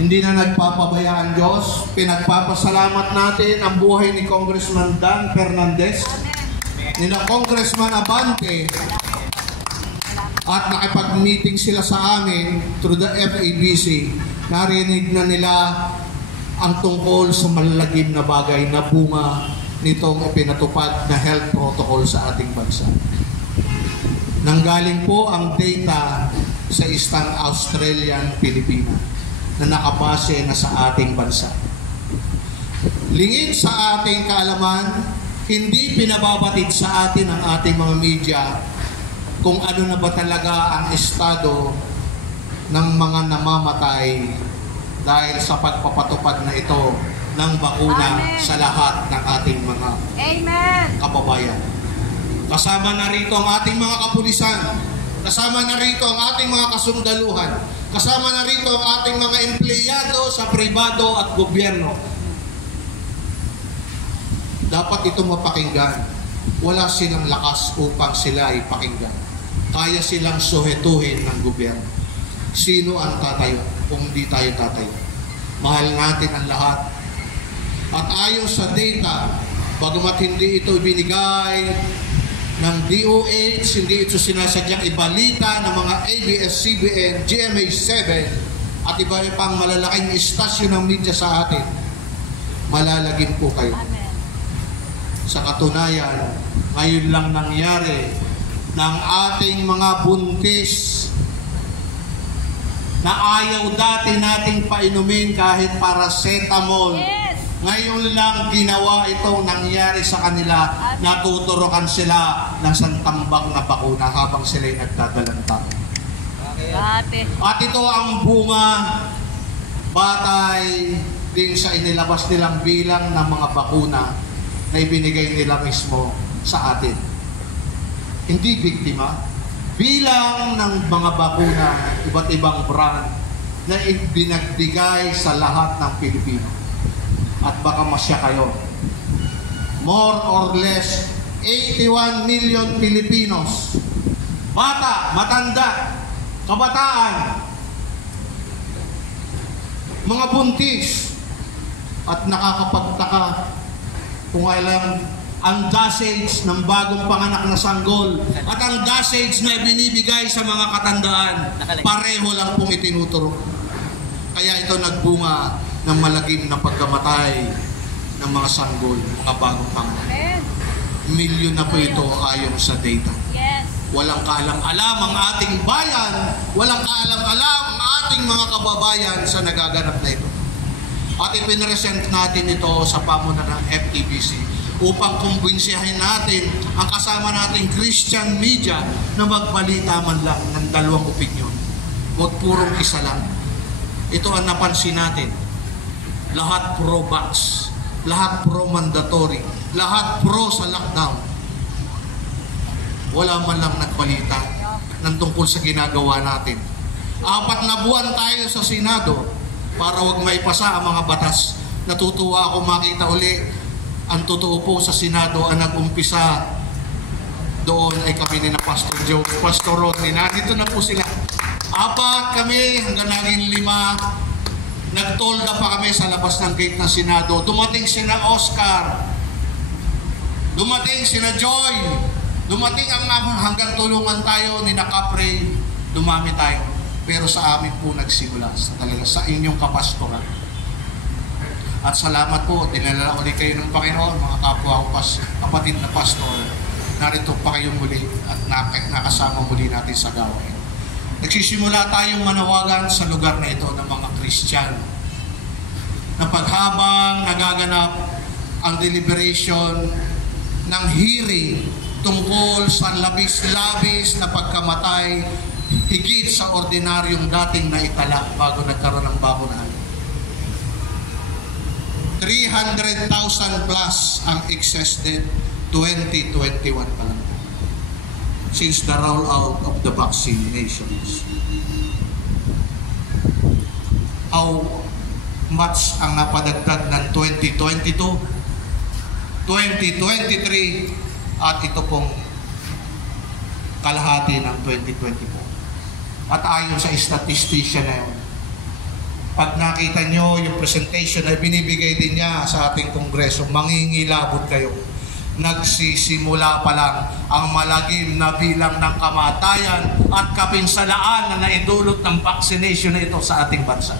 Hindi na nagpapabaya ang Diyos. Pinagpapasalamat natin ang buhay ni Congressman Dan Fernandez, ni na Congressman Abante, at nakipag-meeting sila sa amin through the FABC. Narinig na nila ang tungkol sa malalagim na bagay na bunga nitong ipinatupad na health protocol sa ating bansa. Nanggaling po ang data sa isang Australian Pilipina na nakabase na sa ating bansa. Lingid sa ating kaalaman, hindi pinababatid sa atin ng ating mga media kung ano na ba talaga ang estado ng mga namamatay dahil sa pagpapatupad na ito ng bakuna. Amen. Sa lahat ng ating mga kababayan. Kasama na rito ang ating mga kapulisan, kasama na rito ang ating mga kasundaluhan, kasama na rito ang ating mga empleyado sa pribado at gobyerno. Dapat ito mapakinggan. Wala silang lakas upang sila ay pakinggan. Kaya silang suhetuhin ng gobyerno. Sino ang tatayo kung hindi tayo tatayo? Mahal natin ang lahat. At ayon sa data, bagamat hindi ito ibinigay ng DOH, hindi ito sinasadyang ibalita ng mga ABS-CBN, GMA7 at iba pang malalaking istasyon ng media sa atin, malalagin po kayo. Amen. Sa katunayan, ngayon lang nangyari ng ating mga buntis na ayaw dati nating painumin kahit paracetamol. Yes. Ngayon lang ginawa itong nangyari sa kanila. Natuturokan sila ng santambak na bakuna habang sila'y nagdadalantang. At ito ang bunga batay din sa inilabas nilang bilang ng mga bakuna na ibinigay nila mismo sa atin. Hindi biktima. Bilang ng mga bakuna, iba't ibang brand na ibinagbigay sa lahat ng Pilipino. At baka masya kayo. More or less 81 million Filipinos. Bata, matanda, kabataan, mga buntis, at nakakapagtaka kung kailan ang dosage ng bagong panganak na sanggol at ang dosage na binibigay sa mga katandaan, pareho lang pong itinuturo. Kaya ito nagbunga ng malagim na pagkamatay ng mga sanggol, mga bagong panganak. Milyon na po ito ayon sa data. Walang kaalam-alam ang ating bayan, walang kaalam-alam ang ating mga kababayan sa nagaganap na ito. At ipinresent natin ito sa pamunan ng FEBC upang kumbinsihin natin ang kasama nating Christian media na magbalita man lang ng dalawang opinyon. Huwag purong isa lang. Ito ang napansin natin. Lahat pro-vax, lahat pro-mandatory, lahat pro sa lockdown. Wala man lang nagbalita ng tungkol sa ginagawa natin. 4 na buwan tayo sa Senado para wag maipasa ang mga batas. Natutuwa ako makita uli ang totoo po sa Senado ang nag-umpisa doon ay kami ni na Pastor Joe, Pastor Rodney. Nandito na po sila. 4 kami hanggang naging 5. Nagtolda pa kami sa labas ng gate ng Senado. Dumating sina Oscar. Dumating sina Joy. Dumating ang hanggang tulungan tayo ni Nakapre. Dumami tayo. Pero sa amin po nagsimula talaga sa inyong kapastoran. At salamat po, dinala ulit kayo ng Panginoon, mga kapwa ko, kapatid na pastor. Narito pa kayo muli at nakasama muli natin sa gawain. Nagsisimula tayong manawagan sa lugar na ito ng mga Kristiyano na paghabang nagaganap ang deliberation ng hearing tungkol sa labis-labis na pagkamatay higit sa ordinaryong dating naitala bago nagkaroon ng bakunahan. 300,000 plus ang excess death 2021 pa lang since the rollout of the vaccinations. How much ang napadagdag ng 2022, 2023 at ito pong kalahati ng 2024. At ayon sa statistician na yun, pag nakita nyo yung presentation na binibigay din niya sa ating kongreso, mangingilabot kayo. Nagsisimula pa lang ang malagim na bilang ng kamatayan at kapinsalaan na naidulot ng vaccination na ito sa ating bansa.